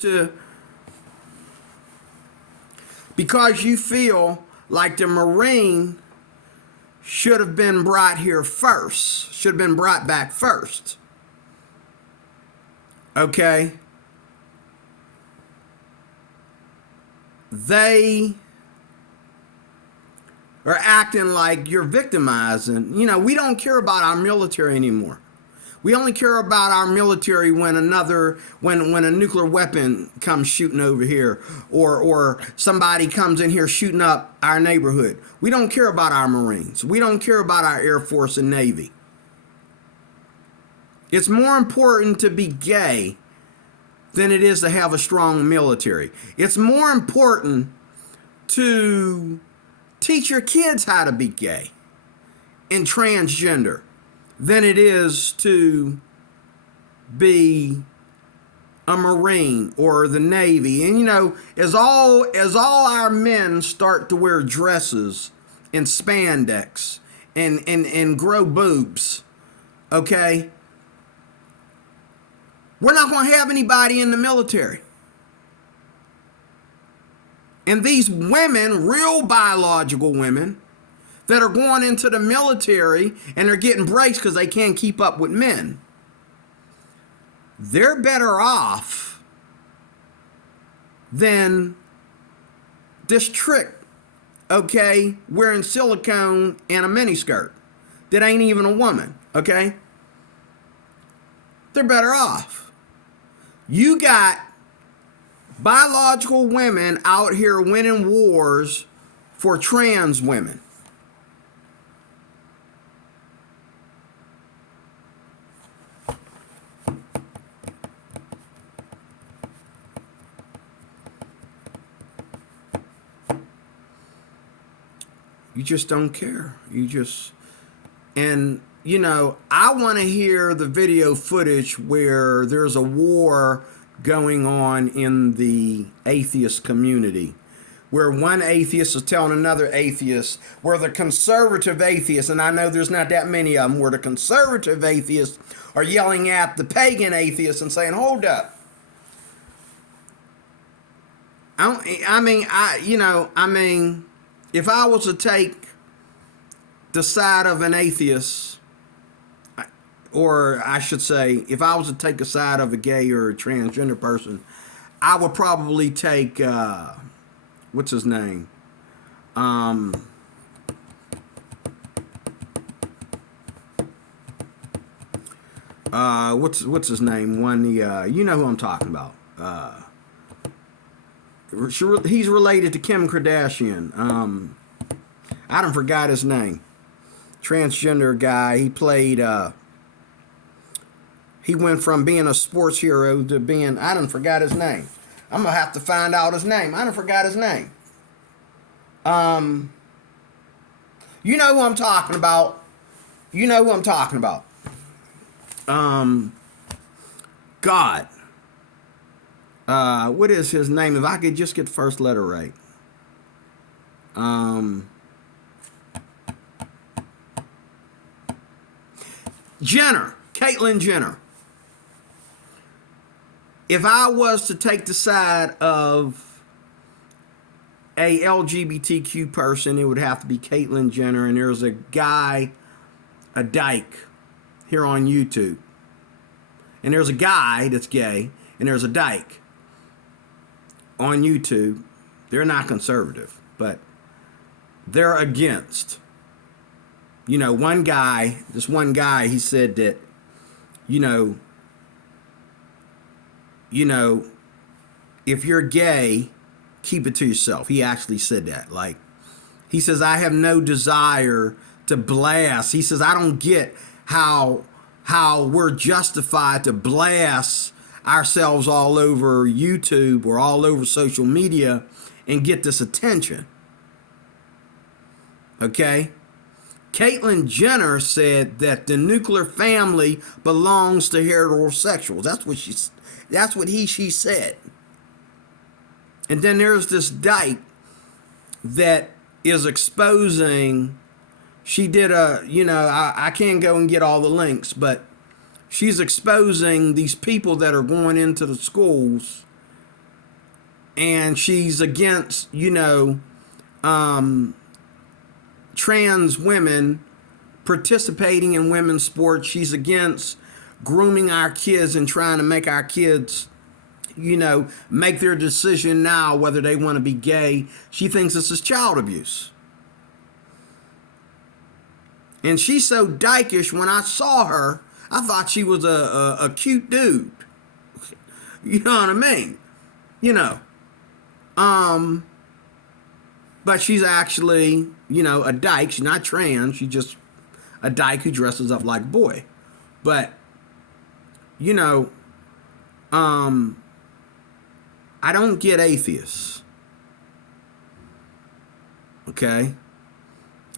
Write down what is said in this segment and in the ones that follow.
to, because you feel like the Marine should have been brought here first, should have been brought back first. Okay? They are acting like you're victimizing. You know, we don't care about our military anymore. We only care about our military when when a nuclear weapon comes shooting over here, or somebody comes in here shooting up our neighborhood. We don't care about our Marines. We don't care about our Air Force and Navy. It's more important to be gay than it is to have a strong military. It's more important to teach your kids how to be gay and transgender than it is to be a Marine or the Navy. And you know, as all our men start to wear dresses and spandex and grow boobs, okay, we're not going to have anybody in the military. And these women, real biological women, that are going into the military and they're getting breaks because they can't keep up with men, they're better off than this trick, okay, wearing silicone and a miniskirt that ain't even a woman, okay? They're better off. You got biological women out here winning wars for trans women. You just don't care. And you know, I want to hear the video footage where there's a war going on in the atheist community, where one atheist is telling another atheist, where the conservative atheists, and I know there's not that many of them, where the conservative atheists are yelling at the pagan atheists and saying, hold up. If I was to take the side of an atheist, or I should say, if I was to take a side of a gay or a transgender person, I would probably take, what's his name? What's his name? You know who I'm talking about. He's related to Kim Kardashian. I done forgot his name. Transgender guy. He played, he went from being a sports hero to being, I done forgot his name. I'm going to have to find out his name. I done forgot his name. You know who I'm talking about. You know who I'm talking about. God. What is his name? If I could just get the first letter right. Jenner. Caitlyn Jenner. If I was to take the side of a LGBTQ person, it would have to be Caitlyn Jenner. And there's a guy, a dyke, here on YouTube. And there's a guy that's gay, and there's a dyke on YouTube. They're not conservative, but they're against. You know, this one guy, he said that, you know, if you're gay, keep it to yourself. He actually said that. Like, he says, I have no desire to blast. He says, I don't get how we're justified to blast ourselves all over YouTube or all over social media and get this attention. Okay? Caitlyn Jenner said that the nuclear family belongs to heterosexuals. That's what she said. And then there's this dyke that is exposing. She did I can't go and get all the links, but she's exposing these people that are going into the schools and she's against, trans women participating in women's sports. She's against grooming our kids and trying to make our kids, make their decision now whether they want to be gay. She thinks this is child abuse. And she's so dykish. When I saw her, I thought she was a cute dude. You know what I mean? But she's actually, a dyke. She's not trans. She's just a dyke who dresses up like a boy. But, I don't get atheists. Okay?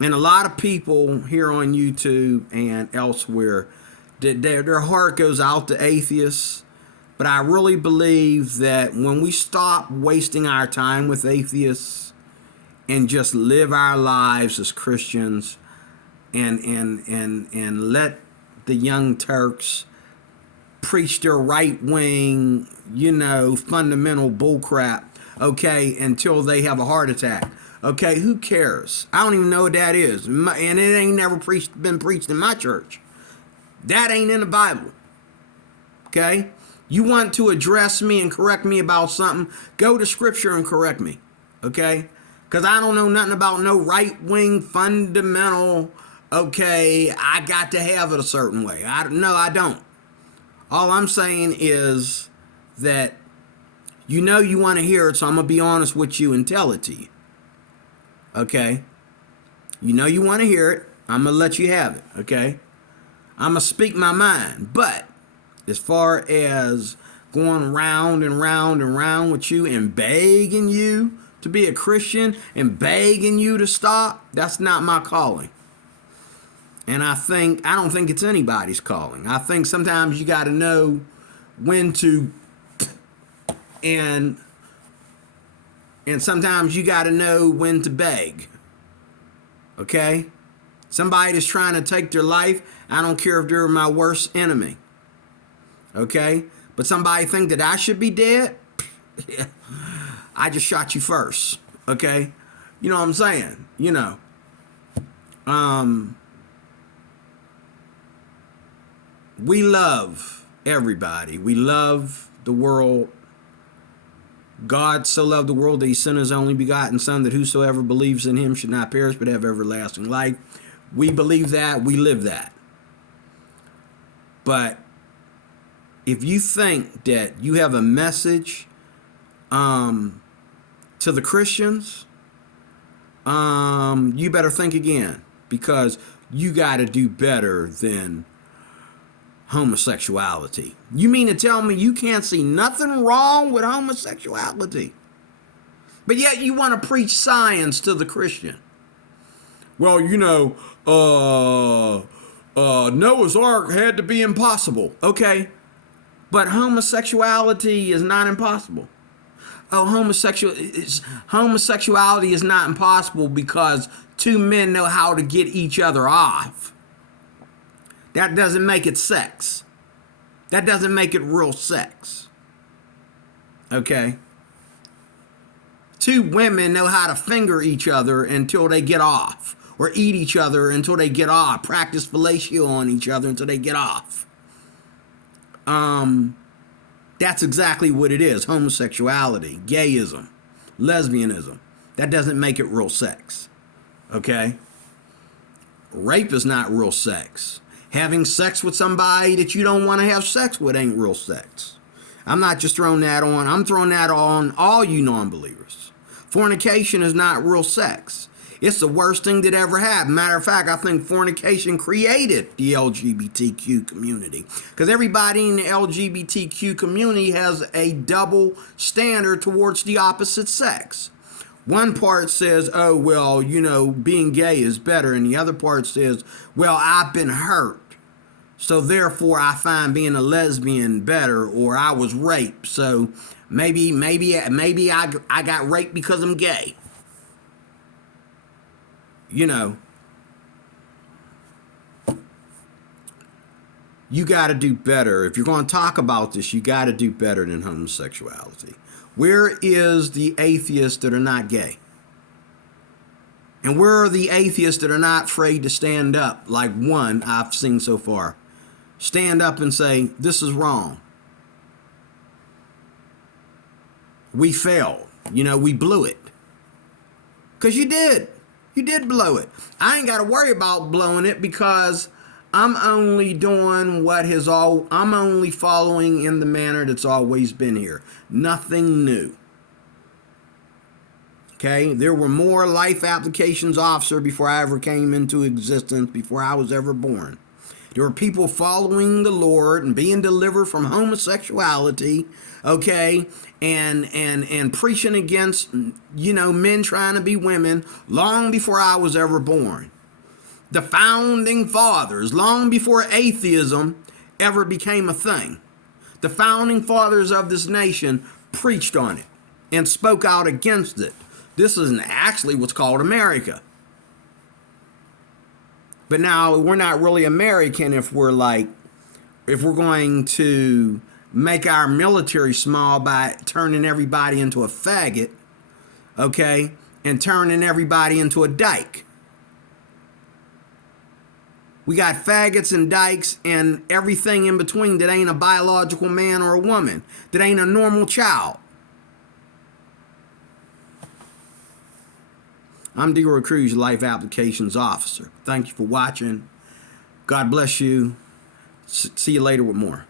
And a lot of people here on YouTube and elsewhere, their heart goes out to atheists. But I really believe that when we stop wasting our time with atheists and just live our lives as Christians and let the young Turks preach their right-wing, fundamental bullcrap, okay, until they have a heart attack. Okay, who cares? I don't even know what that is. And it ain't never been preached in my church. That ain't in the Bible. Okay? You want to address me and correct me about something, go to Scripture and correct me. Okay? Because I don't know nothing about no right-wing fundamental, okay, I got to have it a certain way. No, I don't. All I'm saying is that you want to hear it, so I'm going to be honest with you and tell it to you. Okay? You want to hear it. I'm going to let you have it. Okay? I'm going to speak my mind. But as far as going round and round and round with you and begging you to be a Christian and begging you to stop, that's not my calling. And I don't think it's anybody's calling. I think sometimes you got to know when to, and sometimes you got to know when to beg. Okay? Somebody that's trying to take their life, I don't care if they're my worst enemy. Okay? But somebody think that I should be dead? I just shot you first. Okay? You know what I'm saying? We love everybody. We love the world. God so loved the world that he sent his only begotten Son, that whosoever believes in him should not perish but have everlasting life. We believe that. We live that. But if you think that you have a message to the Christians, you better think again, because you got to do better than homosexuality. You mean to tell me you can't see nothing wrong with homosexuality, but yet you want to preach science to the Christian? Well, Noah's Ark had to be impossible. Okay, but homosexuality is not impossible. Oh, homosexuality is not impossible because two men know how to get each other off. That doesn't make it sex. That doesn't make it real sex. Okay? Two women know how to finger each other until they get off, or eat each other until they get off, practice fellatio on each other until they get off. That's exactly what it is. Homosexuality, gayism, lesbianism. That doesn't make it real sex. Okay? Rape is not real sex. Having sex with somebody that you don't want to have sex with ain't real sex. I'm not just throwing that on. I'm throwing that on all you non-believers. Fornication is not real sex. It's the worst thing that ever happened. Matter of fact, I think fornication created the LGBTQ community, because everybody in the LGBTQ community has a double standard towards the opposite sex. One part says, oh, well, being gay is better. And the other part says, well, I've been hurt, so therefore I find being a lesbian better, or I was raped, so maybe I got raped because I'm gay. You got to do better. If you're going to talk about this, you got to do better than homosexuality. Where is the atheists that are not gay? And where are the atheists that are not afraid to stand up, like one I've seen so far? Stand up and say, this is wrong. We failed. We blew it. Because you did. You did blow it. I ain't got to worry about blowing it because I'm only doing I'm only following in the manner that's always been here. Nothing new. Okay? There were more life applications officer before I ever came into existence, before I was ever born. There were people following the Lord and being delivered from homosexuality, okay, and preaching against, men trying to be women long before I was ever born. The founding fathers, long before atheism ever became a thing. The founding fathers of this nation preached on it and spoke out against it. This is actually what's called America. But now we're not really American if we're going to make our military small by turning everybody into a faggot, okay, and turning everybody into a dyke. We got faggots and dykes and everything in between that ain't a biological man or a woman, that ain't a normal child. I'm D. Roy Cruz, Life Applications Officer. Thank you for watching. God bless you. See you later with more.